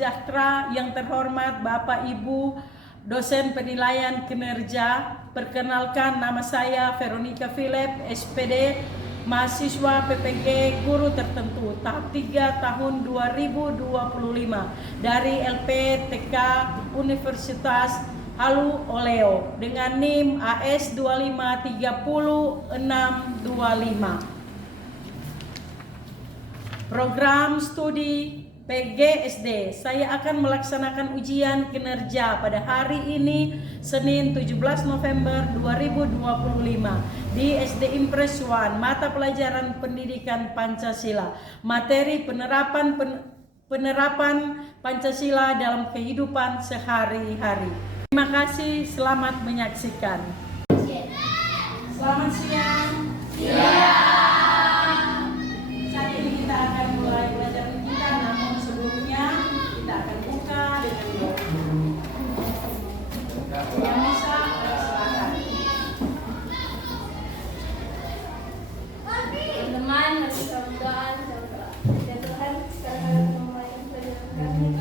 sejahtera yang terhormat Bapak Ibu dosen penilaian kinerja, perkenalkan nama saya Veronica Philip, SPD, mahasiswa PPG Guru Tertentu tahap 3 tahun 2025 dari LPTK Universitas Halu Oleo dengan NIM AS 2530625. Program studi PGSD, saya akan melaksanakan ujian kinerja pada hari ini Senin 17 November 2025 di SD Impres 1, mata pelajaran pendidikan Pancasila, materi penerapan Pancasila dalam kehidupan sehari-hari. Terima kasih, selamat menyaksikan. Selamat siang. Saat ini kita akan mulai pelajaran kita, namun sebelumnya kita akan buka dengan doa. Yang bisa silakan. Teman-teman, harus berdoa dan Tuhan sekarang memulai pelajaran kami.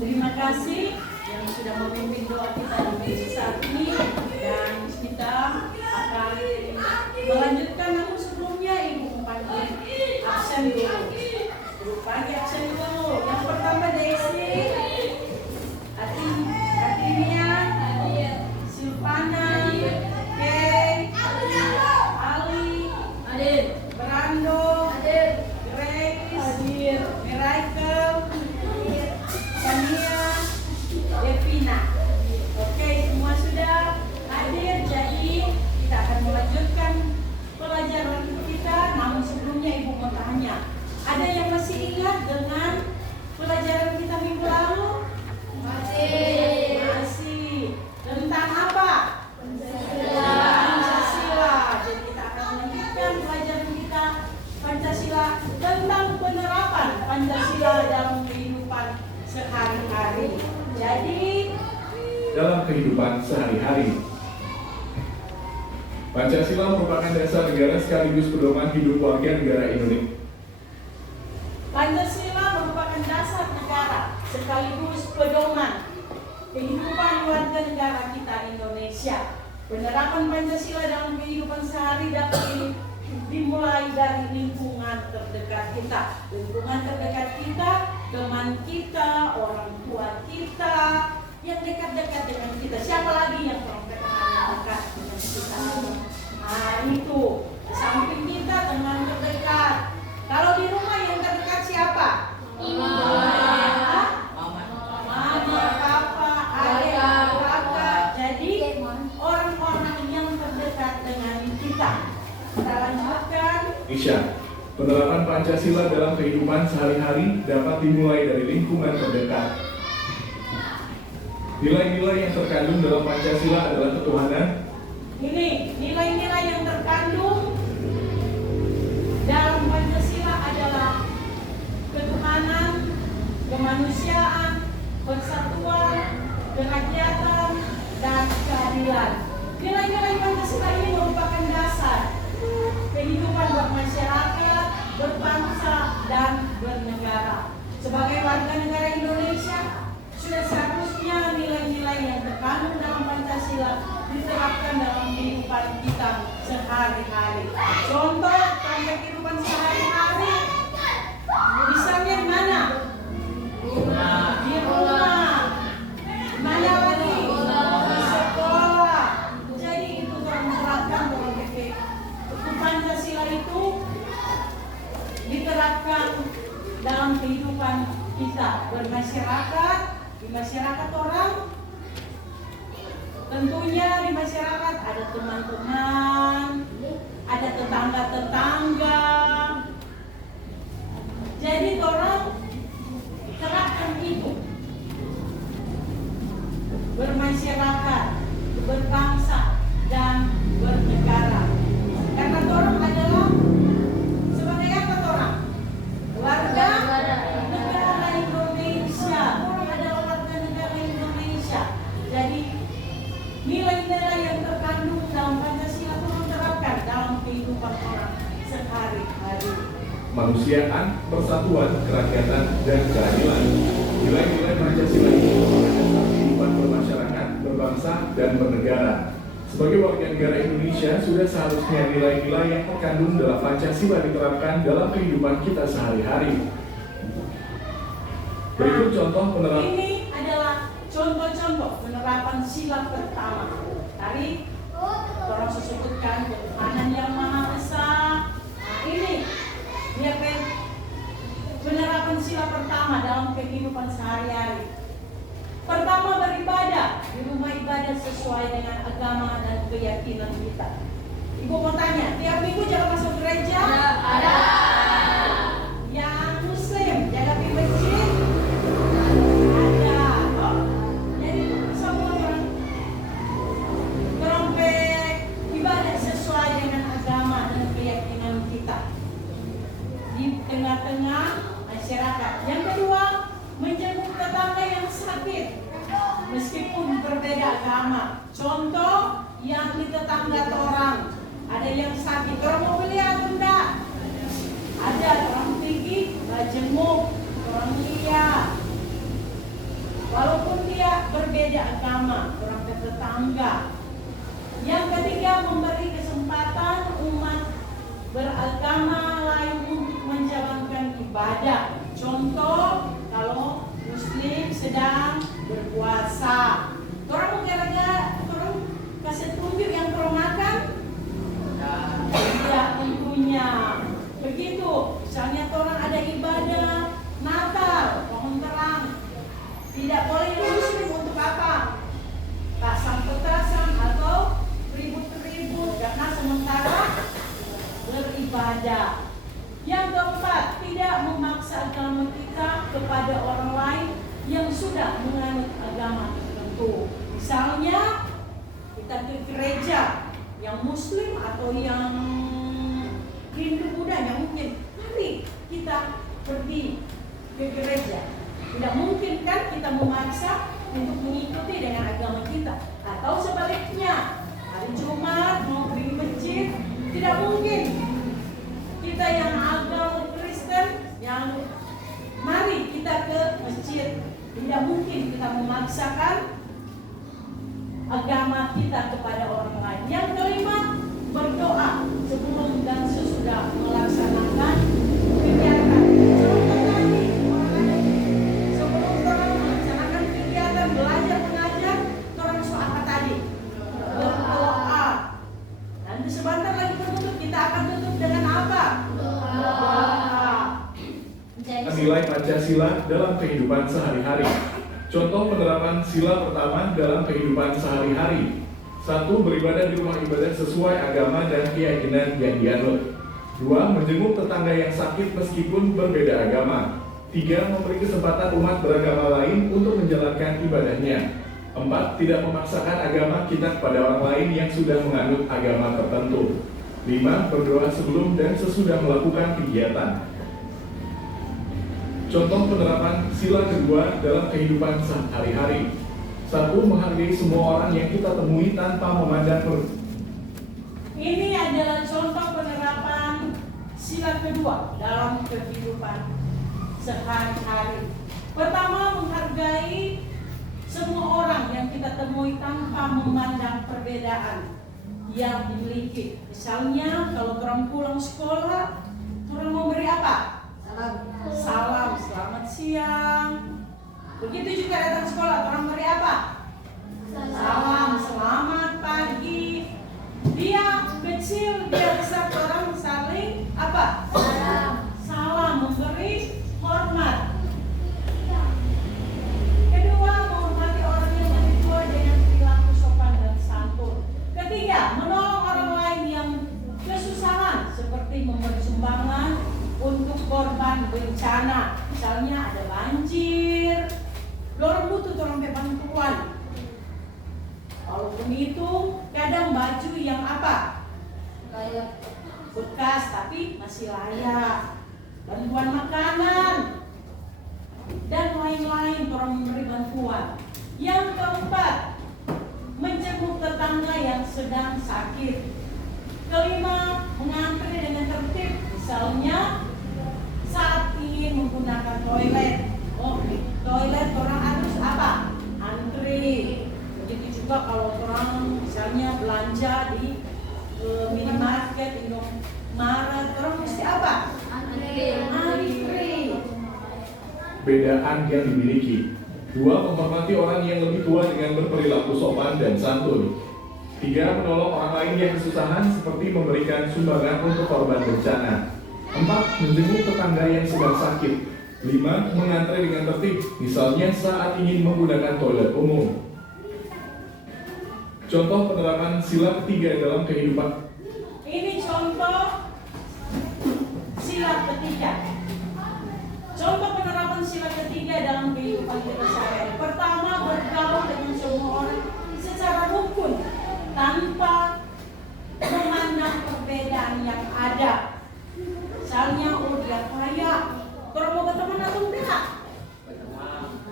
Terima kasih yang sudah memimpin doa kita di saat ini, dan kita akan melanjutkan. Namun sebelumnya Ibu panggil absen dulu. Ibu panggil absen dulu. Yang pertama Desi, Atinia, Silvana, Kay, Ali, Brando, Grace, Miracle, Tania, Devina. Oke, semua sudah hadir, jadi kita akan melanjutkan pelajaran kita. Namun sebelumnya Ibu mau tanya, ada yang masih ingat dengan pelajaran kita minggu lalu? Masih. Tentang apa? Pancasila. Jadi kita akan melanjutkan pelajaran kita Pancasila tentang penerapan Pancasila dalam kehidupan sehari-hari. Jadi dalam kehidupan sehari-hari, Pancasila merupakan dasar negara sekaligus pedoman hidup warga negara Indonesia. Pancasila merupakan dasar negara sekaligus pedoman kehidupan warga negara kita Indonesia. Penerapan Pancasila dalam kehidupan sehari dapat dimulai dari lingkungan terdekat kita. Lingkungan terdekat kita, teman kita, orang tua kita, yang dekat-dekat dengan kita. Siapa lagi yang orang dekat dengan kita? Nah itu, di samping kita teman terdekat. Kalau di rumah yang terdekat siapa? Mama, papa, adik, kakak. Jadi orang-orang yang terdekat dengan kita. Kita lanjutkan. Isya, penerapan Pancasila dalam kehidupan sehari-hari dapat dimulai dari lingkungan terdekat. Nilai-nilai yang terkandung dalam Pancasila adalah ketuhanan. Ini nilai-nilai yang terkandung dalam Pancasila adalah ketuhanan, kemanusiaan, persatuan, kerakyatan, dan keadilan. Nilai-nilai Pancasila ini merupakan dasar kehidupan bermasyarakat, berbangsa, dan bernegara. Sebagai warga negara Indonesia, sudah seharusnya nilai-nilai yang terkandung dalam Pancasila diterapkan dalam kehidupan kita sehari-hari. Contoh kehidupan sehari-hari, misalnya di mana? Di rumah. Mana lagi? Di sekolah. Jadi itu terapkan dalam Pancasila itu diterapkan dalam kehidupan kita bermasyarakat. Di masyarakat orang, tentunya di masyarakat ada teman-teman, ada tetangga-tetangga. Jadi orang terapkan itu, bermasyarakat, berbangsa, dan bernegara. Karena orang adalah sebagai apa orang? Warga negara Indonesia. Orang adalah warga negara Indonesia. Jadi kemanusiaan, persatuan, kerakyatan, dan keadilan. Nilai-nilai Pancasila ini merupakan kehidupan bermasyarakat, berbangsa, dan bernegara. Sebagai warga negara Indonesia, sudah seharusnya nilai-nilai yang terkandung dalam Pancasila diterapkan dalam kehidupan kita sehari-hari. Berikut contoh penerapan. Ini adalah contoh-contoh penerapan sila pertama. Tadi orang sebutkan Tuhan yang Maha Esa. Nah ini dia penerapan sila pertama dalam kehidupan sehari-hari. Pertama, beribadah di rumah ibadah sesuai dengan agama dan keyakinan kita. Ibu mau tanya, tiap minggu jangan masuk gereja? Ada. Yang Muslim jaga di masjid? Ada. Oh, jadi semua orang ibadah sesuai dengan agama dan keyakinan kita di tengah-tengah masyarakat. Yang kedua, menjenguk tetangga yang sakit meskipun berbeda agama. Contoh yang di tetangga orang ada yang sakit, orang mau beli atau enggak? Ada orang pergi jenguk, orang lihat walaupun dia berbeda agama, orang tetangga. Yang ketiga, memberi kesempatan umat beragama lain untuk menjalankan ibadah. Contoh, kalau Muslim sedang berpuasa, orang gara-gara orang kasih tunjuk yang orang makan, tidak tentunya. Begitu, misalnya orang ada ibadah Natal, pohon terang, tidak boleh Muslim untuk apa? Pasang petasan atau ribut-ribut karena sementara beribadah. Yang keempat, tidak memaksa agama kita kepada orang lain yang sudah menganut agama tertentu. Misalnya kita ke gereja yang Muslim atau yang Hindu Buddha, yang mungkin mari kita pergi ke gereja. Tidak mungkin kan kita memaksa untuk mengikuti dengan agama kita. Atau sebaliknya, hari Jumat mau pergi masjid, tidak mungkin kita yang agama Kristen yang mari kita ke masjid. Tidak mungkin kita memaksakan agama kita kepada orang lain. Yang kelima, berdoa sebelum dan sesudah melaksanakan kegiatan. Contoh tadi, sebelum orang melaksanakan kegiatan belajar mengajar, orang soal apa tadi? Berdoa. Nanti sebentar lagi penutup, kita akan tutup dengan apa? Doa. Nilai Pancasila dalam kehidupan sehari-hari. Contoh penerapan sila pertama dalam kehidupan sehari-hari. 1. Beribadah di rumah ibadah sesuai agama dan keyakinan yang dianut. 2. Menjenguk tetangga yang sakit meskipun berbeda agama. 3. Memberi kesempatan umat beragama lain untuk menjalankan ibadahnya. 4. Tidak memaksakan agama kita kepada orang lain yang sudah menganut agama tertentu. 5. Berdoa sebelum dan sesudah melakukan kegiatan. Contoh penerapan sila kedua dalam kehidupan sehari-hari. 1. Menghargai semua orang yang kita temui tanpa memandang. Ini adalah contoh penerapan sila kedua dalam kehidupan sehari-hari. Pertama, menghargai semua orang yang kita temui tanpa memandang perbedaan yang dimiliki. Misalnya, kalau orang pulang sekolah, orang memberi apa? Salam, selamat siang. Begitu juga datang sekolah, orang beri apa? Salam, selamat pagi. Dia kecil, dia besar, orang saling apa? Salam, memberi hormat. Kedua, menghormati orang yang lebih tua dengan perilaku sopan dan santun. Ketiga, menolong orang lain yang kesusahan seperti memberi sumbangan untuk korban bencana. Misalnya ada banjir, orang butuh orang bantuan. Walaupun itu kadang baju yang apa? Kayak bekas tapi masih layak. Bantuan makanan dan lain-lain, orang memberi bantuan. Yang keempat, menjenguk tetangga yang sedang sakit. Kelima, mengantri dengan tertib. Misalnya toilet. Oh, di toilet orang harus apa? Antri. Begitu juga kalau orang misalnya belanja di minimarket, Indomaret, orang mesti apa? Antri. Bedaan yang dimiliki. 2. Menghormati orang yang lebih tua dengan berperilaku sopan dan santun. 3. Menolong orang lain yang kesusahan seperti memberikan sumbangan untuk korban bencana. 4. Menjenguk tetangga yang sedang sakit. 5. Mengantre dengan tertib, misalnya saat ingin menggunakan toilet umum. Contoh penerapan sila ketiga dalam kehidupan. Ini contoh sila ketiga. Contoh penerapan sila ketiga dalam kehidupan kita sehari-hari. Pertama, bergaul dengan semua orang secara rukun tanpa memandang perbedaan yang ada. Misalnya, oh dia kaya, orang mau berteman atau enggak?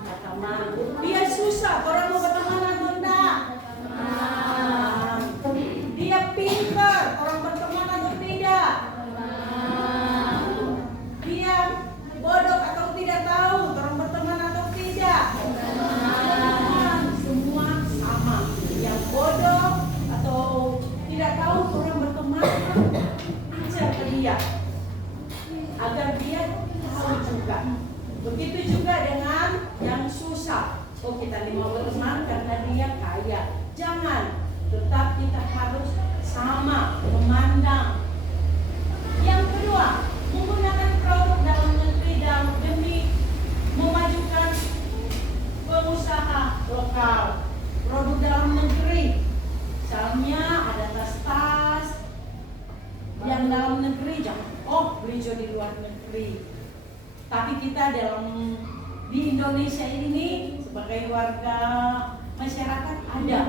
Berteman. Dia susah, orang mau berteman atau enggak? Dia pintar, orang berteman atau tidak? Dia bodoh atau tidak tahu, orang berteman atau tidak? Semua sama. Yang bodoh atau tidak tahu, orang berteman, ajar ke dia agar dia tahu juga. Begitu juga dengan yang susah. Oh, kita mau berteman karena dia kaya. Jangan, tetap kita harus sama memandang. Yang kedua, menggunakan produk dalam negeri demi memajukan pengusaha lokal. Produk dalam negeri, misalnya ada tas-tas yang dalam negeri, jangan beli di luar negeri. Tapi kita di Indonesia ini sebagai warga masyarakat ada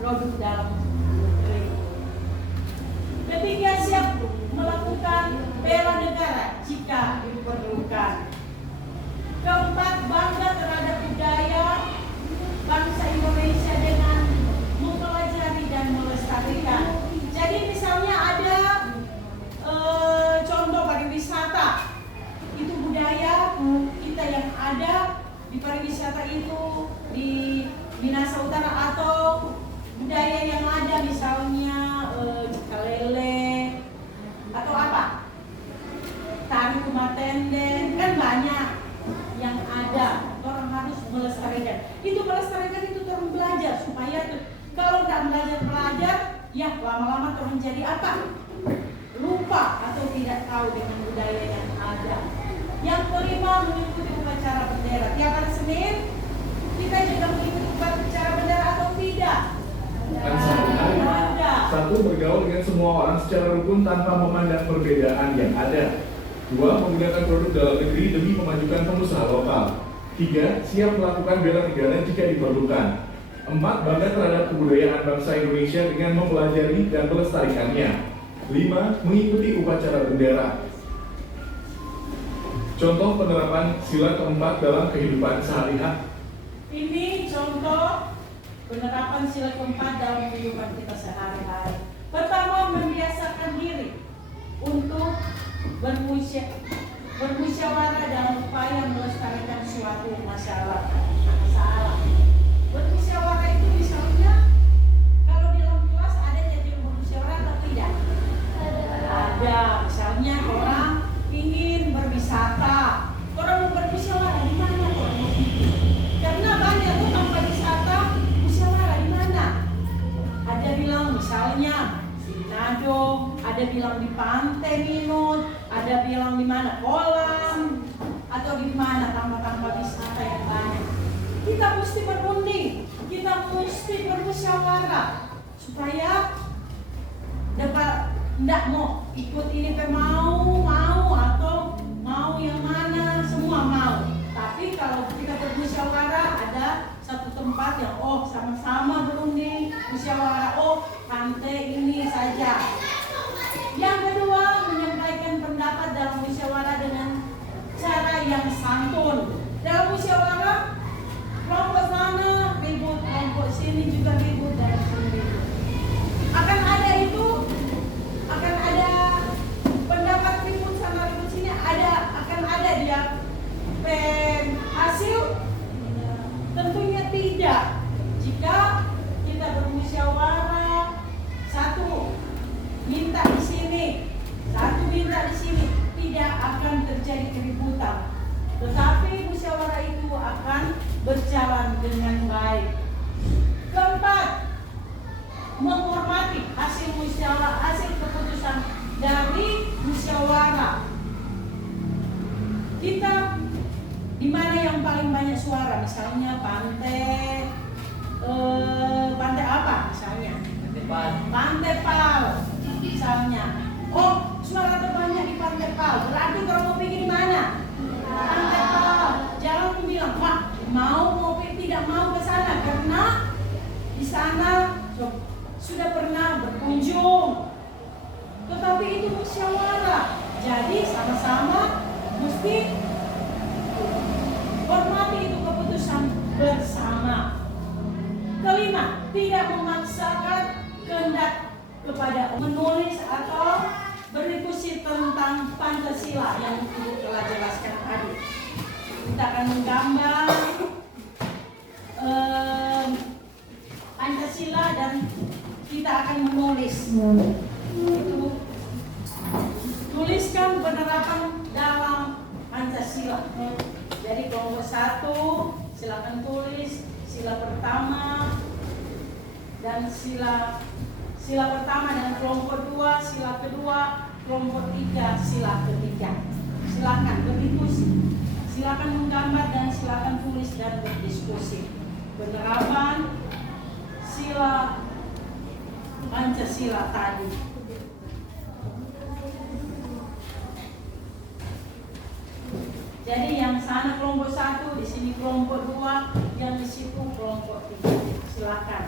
produk dalam negeri. Ketiga, siap melakukan bela negara jika diperlukan. Keempat, bangga terhadap budaya bangsa Indonesia dengan mempelajari dan melestarikan. Jadi misalnya ada contoh pariwisata, itu budaya kita yang ada di pariwisata itu di Minahasa Utara, atau budaya yang ada misalnya Jekalele atau apa, tari kumatenden, kan banyak yang ada. Orang harus melestarikan. Itu melestarikan itu orang belajar supaya kalau nggak belajar, ya lama-lama orang jadi apa? Lupa atau tidak tahu dengan budaya yang ada. Yang kelima, mengikuti upacara bendera. Tiap hari Senin kita juga mengikuti upacara bendera atau tidak? Kan sehari-hari. Ada. 1. Bergaul dengan semua orang secara rukun tanpa memandang perbedaan yang ada. 2. Menggunakan produk dalam negeri demi memajukan pengusaha lokal. 3. Siap melakukan bela negara jika diperlukan. 4. Bangga terhadap kebudayaan bangsa Indonesia dengan mempelajari dan melestarikannya. 5. Mengikuti upacara bendera. Contoh penerapan sila keempat dalam kehidupan sehari-hari. Ini contoh penerapan sila keempat dalam kehidupan kita sehari-hari. Pertama, membiasakan diri untuk bermusyawarah dalam upaya melestarikan suatu masalah. Bermusyawarah itu misalnya kalau di dalam kelas ada jadi bermusyawarah atau tidak? Ada. Misalnya orang ingin berwisata, orang mau bermusyawarah di mana orang mau pergi? Karena banyak tuh tempat wisata, musyawarah di mana? Ada bilang misalnya di Manado, ada bilang di Pantai Minot, ada bilang di mana kolam, atau di mana tempat-tempat wisata yang banyak. Kita mesti berunding, kita mesti bermusyawarah supaya dapat tidak mau ikut ini mau atau mau yang mana, semua mau. Tapi kalau kita bermusyawarah ada satu tempat yang sama-sama berunding musyawarah, pantai ini saja. Yang kedua, menyampaikan pendapat dalam musyawarah dengan cara yang santun. Dalam musyawarah kelompok sana ribut, kelompok sini juga ribut, dan sini akan ada pendapat ribut dan hasil? Tentunya tidak. Jika kita bermusyawarah, satu minta di sini, satu minta di sini, tidak akan terjadi keributan. Tetapi musyawarah itu akan berjalan dengan baik. Keempat, menghormati hasil musyawarah, hasil keputusan dari musyawarah. Kita di mana yang paling banyak suara, misalnya pantai apa misalnya? Pantai Pal misalnya. Oh, suara terbanyak di Pantai Pal. Berarti kalau mau pergi di mana? Pantai Pal. Jangan bilang, wah mau tidak mau ke sana karena di sana sudah pernah berkunjung. Tetapi itu musyawarah. Jadi sama-sama mesti hormati itu keputusan bersama. Kelima, tidak memaksakan kehendak kepada menulis atau berdiskusi tentang Pancasila yang Ibu telah jelaskan tadi. Kita akan menggambar Pancasila dan kita akan menulis. Itu tuliskan penerapan dalam Pancasila. Jadi kelompok 1 silakan tulis sila pertama dan sila pertama, dan kelompok 2 sila kedua, kelompok 3 sila ketiga. Silakan berdiskusi, silakan menggambar dan silakan tulis dan berdiskusi. Penerapan sila Pancasila tadi. Jadi yang sana kelompok 1, di sini kelompok 2, yang di situ kelompok 3. Silakan.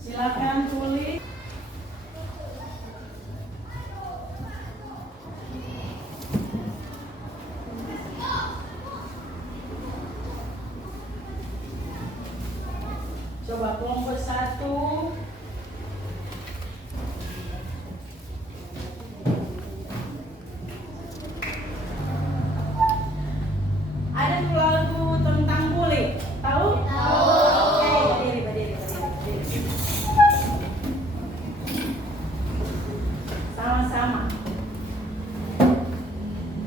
Silakan tulis. Coba kelompok 1. Ada lagu tentang bule, tahu? Tahu. Oke, berdiri. Sama-sama.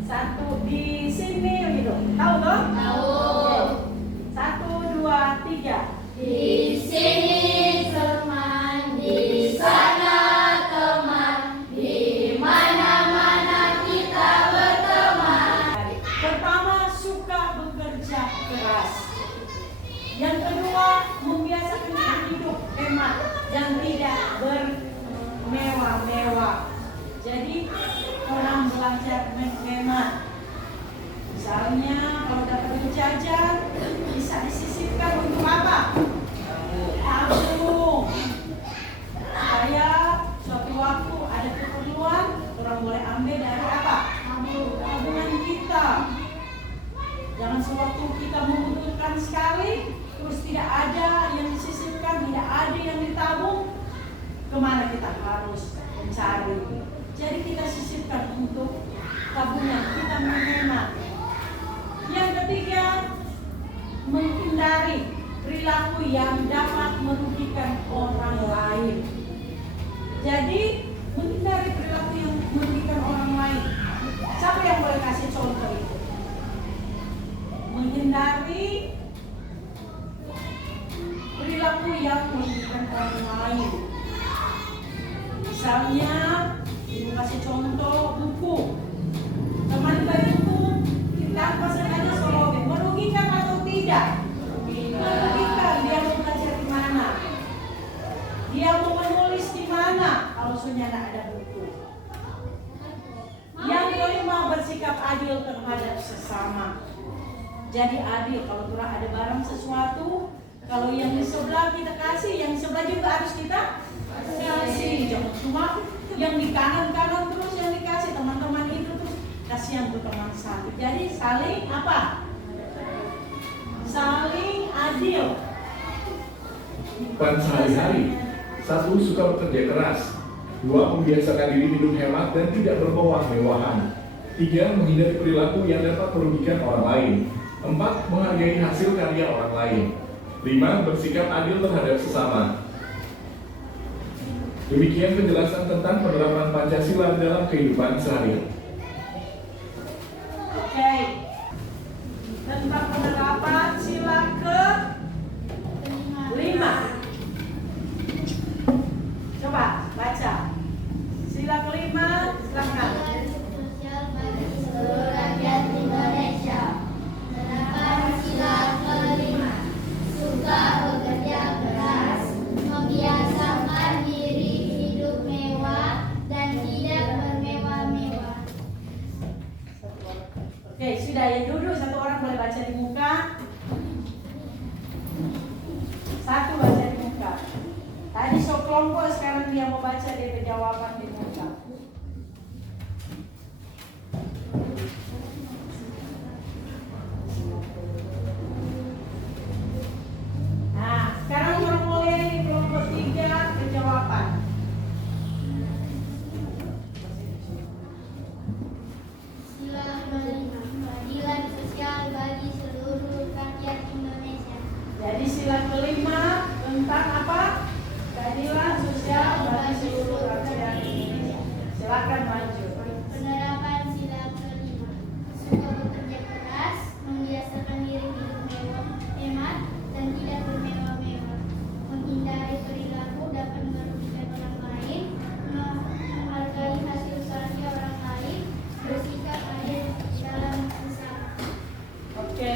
Satu di sini gitu, tahu toh? Tahu. Oke. 1, 2, 3. Di sini teman, di sana teman, di mana-mana kita berteman. Pertama, suka bekerja keras. Yang kedua, membiasakan hidup hemat dan tidak bermewah-mewah. Jadi orang belajar menghemat. Misalnya kalau dapat duit jajan bisa disisipkan untuk apa? Tabung. Supaya suatu waktu ada keperluan, orang boleh ambil dari apa? Tabungan kita. Jangan sewaktu kita membutuhkan sekali, terus tidak ada yang disisipkan, tidak ada yang ditabung, kemana kita harus mencari? Jadi kita sisipkan untuk tabungan, kita menghemat. Yang ketiga, menghindari perilaku yang dapat merugikan orang lain. Jadi menghindari perilaku yang merugikan orang lain. Siapa yang boleh kasih contoh itu? Menghindari perilaku yang merugikan orang lain. Misalnya, ibu kasih contoh buku. Teman bagi buku, kita sengaja solo merugikan atau tidak? Merugikan. Dia mau belajar di mana? Dia mau menulis di mana? Kalau sudah ada buku. Yang kelima, bersikap adil terhadap sesama. Jadi adil, kalau kurang ada barang sesuatu, kalau yang di sebelah kita kasih, yang di sebelah juga harus kita kasih. Jangan cuma yang di kanan terus yang dikasih teman-teman itu terus kasihan ke teman satu. Jadi saling apa? Saling adil. Kehidupan sehari-hari. 1, suka bekerja keras. 2. Membiasakan diri hidup hemat dan tidak bermewah-mewahan. 3. Menghindari perilaku yang dapat merugikan orang lain. 4. Menghargai hasil karya orang lain. 5. Bersikap adil terhadap sesama. Demikian penjelasan tentang penerapan Pancasila dalam kehidupan sehari-hari. Oke. Tentang penerapan sila ke-5. Coba baca. Sila ke-5, silakan. Sosial bagi seluruh rakyat Indonesia. Menerapkan sila kelima. Suka bekerja keras, membiasakan diri hidup mewah dan tidak bermewah-mewah. Oke, sudah ya, duduk. Satu orang boleh baca di muka. Satu baca di muka. Tadi kelompok, sekarang dia mau baca DP jawaban di muka. Nah, sekarang orang mulai di kelompok 3 penjawaban. Sila kelima. Keadilan sosial bagi seluruh rakyat Indonesia. Jadi sila ke-5 tentang apa? Keadilan sosial bagi seluruh rakyat Indonesia. Silakan maju. Penerapan sila kelima. Suka bekerja keras, membiasakan diri hidup mewah, hemat, dan tidak bermewah-mewah. Menghindari perilaku dapat merugikan orang lain, menghargai hasil karya orang lain, bersikap adil dalam sesama. Oke.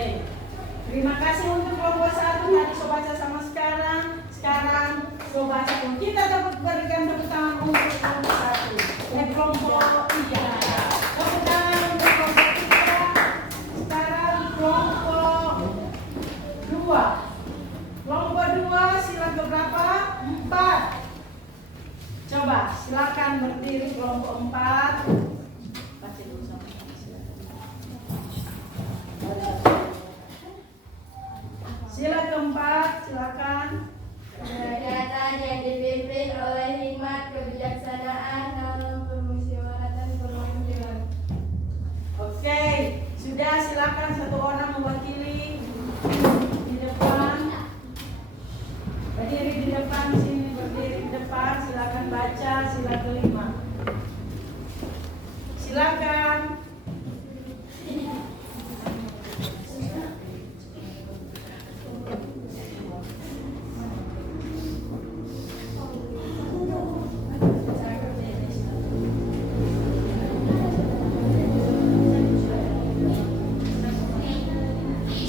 Terima kasih untuk kelompok 1. Tadi so baca sama sekarang. Sekarang so baca. Kita dapat berikan tepuk tangan untuk kelompok 1. Kelompok 3. Tepuk tangan untuk kelompok 3. Sekarang kelompok 2. Kelompok 2 sila keberapa? 4. Coba silakan berdiri kelompok 4. Baca dulu sama-sama, silakan. Sila keempat, silakan. Kegiatan yang dipimpin oleh hikmat kebijaksanaan dalam permusyawaratan perwakilan. Oke, sudah, silakan satu orang mewakili di depan. Berdiri di depan sini, berdiri di depan, silakan baca sila ke-5. Silakan.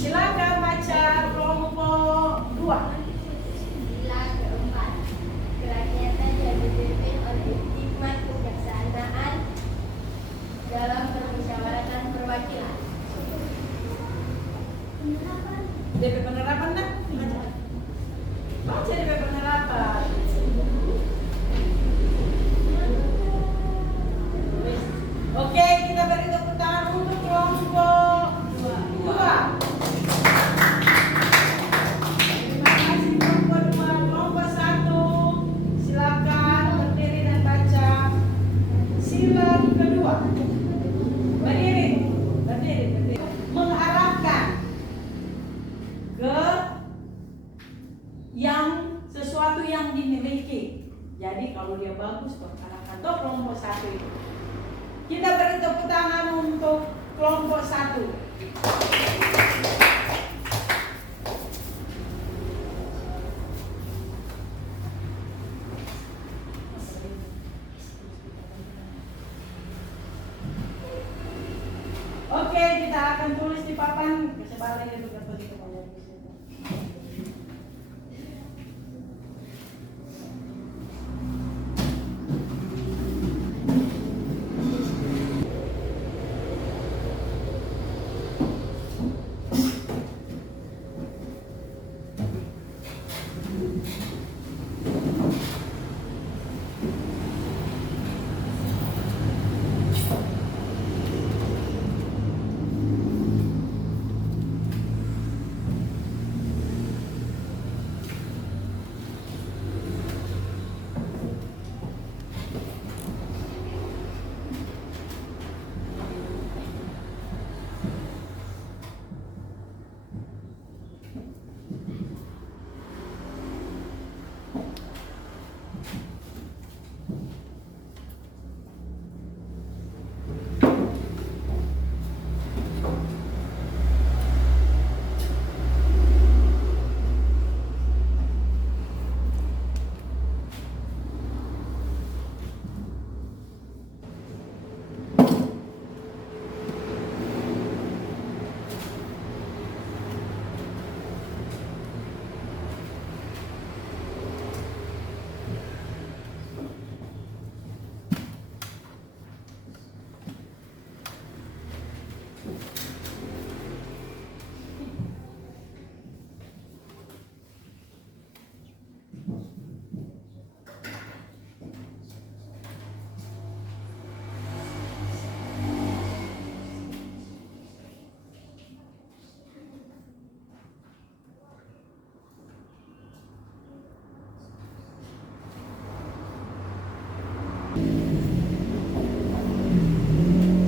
Silakan baca kelompok 2. Sila keempat. Kerakyatan yang dipimpin oleh hikmat kebijaksanaan dalam permusyawaratan perwakilan. DP penerapan nak? Baca. Baca DP penerapan. Oke, kita beri tepuk tangan untuk kelompok 2. Terima kasih kelompok 2. Kelompok 1, silakan berdiri dan baca sila kedua. Berdiri, berdiri, berdiri. Mengarahkan ke yang sesuatu yang dimiliki. Jadi kalau dia bagus, perkarakan toh kelompok 1 itu. Kita beri tepuk tangan untuk kelompok 1. Oke, kita akan tulis di papan kesebarannya juga begitu banyak di situ.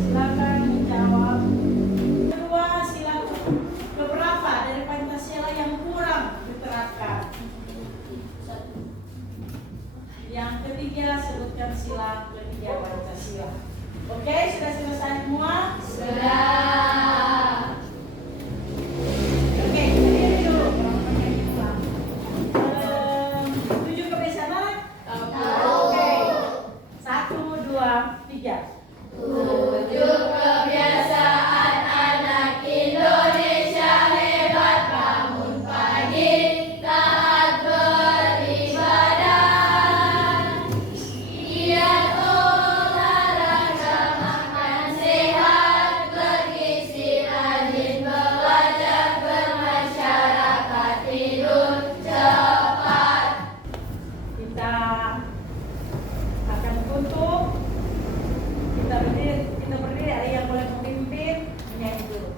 Silakan menjawab. Kedua, silakan. Beberapa dari Pancasila yang kurang diterapkan. Yang ketiga, sebutkan sila ketiga Pancasila. Oke, sudah selesai semua? Sudah. Oke, berdiri dulu. Tujuh kebiasaan? Oke. 1, 2, 3. 7 kebiasaan anak Indonesia hebat, bangun pagi, taat beribadah, giat olahraga, makan sehat, bergizi, rajin belajar, bermasyarakat, tidur cepat. Kita akan tutup. Kita berdiri, ada yang boleh memimpin, menyanyi dulu.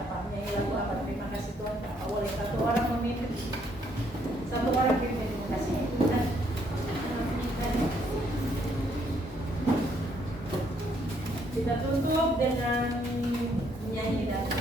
Dapat menyanyi lagu apa? Terima kasih Tuhan. Tak boleh satu orang memimpin, satu orang pimpin. Terima kasih. Kita tutup dengan menyanyi dan